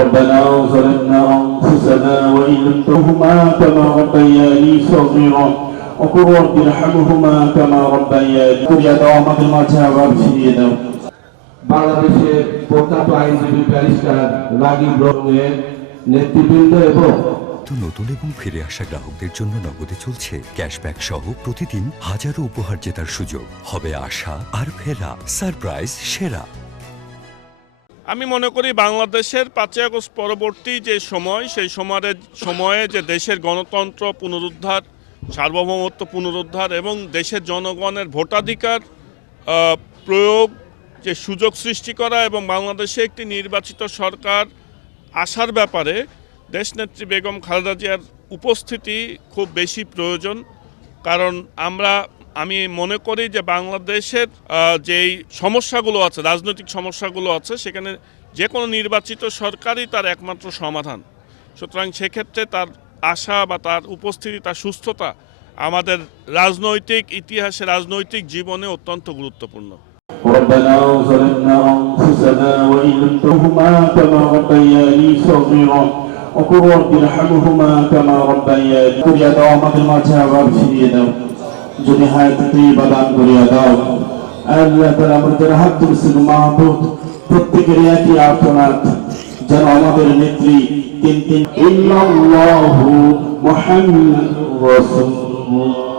ربنا ظلمنا أنفسنا وإن لم ترحمهما كما ربياني صغيرا وقل رب ارحمهما كما ربياني করিয়া দাও আমাদের মাঝে আবার ফিরিয়ে দাও। বাংলাদেশের প্রখ্যাত আইনজীবী ব্যারিস্টার রাগিব রঙের নেতৃবৃন্দ এবং নতুন এবং ফিরে আসা গ্রাহকদের জন্য নগদে চলছে ক্যাশব্যাক সহ প্রতিদিন হাজারো উপহার জেতার সুযোগ। হবে আশা আর ফেরা, সারপ্রাইজ সেরা। আমি মনে করি বাংলাদেশের 5ই আগস্ট পরবর্তী যে সময়, সেই সময়ে যে দেশের গণতন্ত্র পুনরুদ্ধার, সার্বভৌমত্ব পুনরুদ্ধার এবং দেশের জনগণের ভোটাধিকার প্রয়োগ, যে সুযোগ সৃষ্টি করা এবং বাংলাদেশে একটি নির্বাচিত সরকার আসার ব্যাপারে দেশনেত্রী বেগম খালেদা জিয়ার উপস্থিতি খুব বেশি প্রয়োজন। কারণ আমি মনে করি যে বাংলাদেশের যেই সমস্যাগুলো আছে, রাজনৈতিক সমস্যাগুলো আছে, সেখানে যে কোনো নির্বাচিত সরকারই তার একমাত্র সমাধান। সুতরাং সেক্ষেত্রে তার আশা বা তার উপস্থিতি, তার সুস্থতা আমাদের রাজনৈতিক ইতিহাসে, রাজনৈতিক জীবনে অত্যন্ত গুরুত্বপূর্ণ। ربنا ظلمنا أنفسنا وإن لم ترحمهما كما ربياني صغيرا وقل رب ارحمهما كما ربياني করিয়া দাও আমাদের মাঝে আবার ফিরিয়ে দাও। যদি হায়াতে ইবাদত করিয়া দাও। আল্লাহ তাআলা আমাদের হাত তুলছেন মাহবুব, প্রত্যেকের একই আর্তনাদ যেন আমাদের নেত্রী তিন ইল্লাল্লাহু মুহাম্মাদুর রাসূলুল্লাহ